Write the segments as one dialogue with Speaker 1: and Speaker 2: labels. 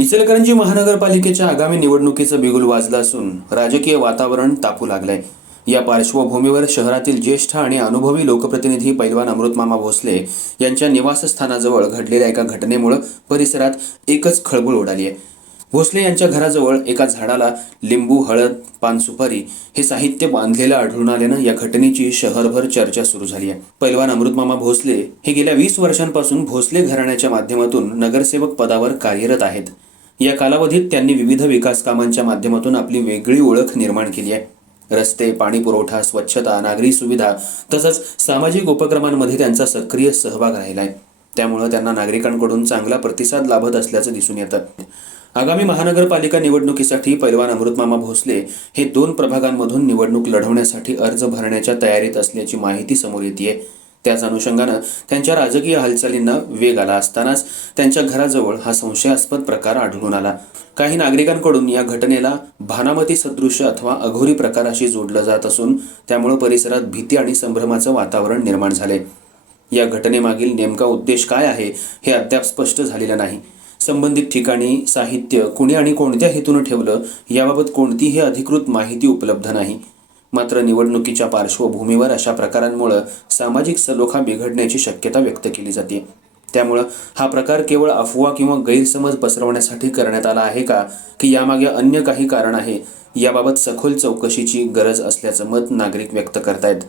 Speaker 1: इचलकरंजी महानगरपालिकेच्या आगामी निवडणुकीचं बिगुल वाजलं असून राजकीय वातावरण तापू लागलंय. या पार्श्वभूमीवर शहरातील ज्येष्ठ आणि अनुभवी लोकप्रतिनिधी पैलवान अमृतमामा भोसले यांच्या निवासस्थानाजवळ घडलेल्या एका घटनेमुळं परिसरात एकच खळबळ उडाली आहे. भोसले यांच्या घराजवळ एका झाडाला लिंबू हळद पान सुपारी हे साहित्य बांधलेलं आढळून आल्यानं या घटनेची शहरभर चर्चा सुरू झाली आहे. पैलवान अमृतमामा भोसले हे गेल्या वीस वर्षांपासून भोसले घराण्याच्या माध्यमातून नगरसेवक पदावर कार्यरत आहेत. या कालावधीत त्यांनी विविध विकास कामांच्या माध्यमातून आपली वेगळी ओळख निर्माण केली आहे. रस्ते पाणी पुरवठा स्वच्छता नागरी सुविधा तसंच सामाजिक उपक्रमांमध्ये त्यांचा सक्रिय सहभाग राहिला आहे. त्यामुळं त्यांना नागरिकांकडून चांगला प्रतिसाद लाभत असल्याचं दिसून येतं. आगामी महानगरपालिका निवडणुकीसाठी पैलवान अमृतमामा भोसले हे दोन प्रभागांमधून निवडणूक लढवण्यासाठी अर्ज भरण्याच्या तयारीत असल्याची माहिती समोर येते त्याच अनुषंगानं त्यांच्या राजकीय हालचालींना वेग आला असतानाच त्यांच्या घराजवळ हा संशयास्पद प्रकार आढळून आला. काही नागरिकांकडून या घटनेला भानामती सदृश्य अथवा अघोरी प्रकाराशी जोडलं जात असून त्यामुळे परिसरात भीती आणि संभ्रमाचं वातावरण निर्माण झाले. या घटनेमागील नेमका उद्देश काय आहे हे अद्याप स्पष्ट झालेलं नाही. संबंधित ठिकाणी साहित्य कुणी आणि कोणत्या हेतून ठेवलं याबाबत कोणतीही अधिकृत माहिती उपलब्ध नाही. मात्र निवडणुकीच्या पार्श्वभूमीवर अशा प्रकारांमुळं सामाजिक सलोखा बिघडण्याची शक्यता व्यक्त केली जाते. त्यामुळं हा प्रकार केवळ अफवा किंवा गैरसमज पसरवण्यासाठी करण्यात आला आहे का की यामागे अन्य काही कारण आहे याबाबत सखोल चौकशीची गरज असल्याचं मत नागरिक व्यक्त करतायत.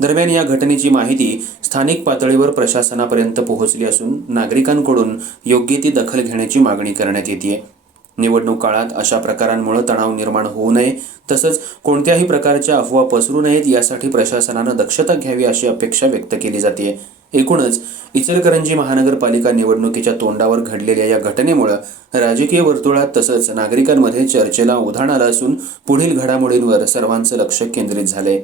Speaker 1: दरम्यान या घटनेची माहिती स्थानिक पातळीवर प्रशासनापर्यंत पोहोचली असून नागरिकांकडून योग्य ती दखल घेण्याची मागणी करण्यात येते निवडणूक काळात अशा प्रकारांमुळे तणाव निर्माण होऊ नये. तसंच कोणत्याही प्रकारच्या अफवा पसरू नयेत यासाठी प्रशासनानं दक्षता घ्यावी अशी अपेक्षा व्यक्त केली जाते. एकूणच इचलकरंजी महानगरपालिका निवडणुकीच्या तोंडावर घडलेल्या या घटनेमुळे राजकीय वर्तुळात तसंच नागरिकांमध्ये चर्चेला उधाण आलं असून पुढील घडामोडींवर सर्वांचं लक्ष केंद्रित झालंय.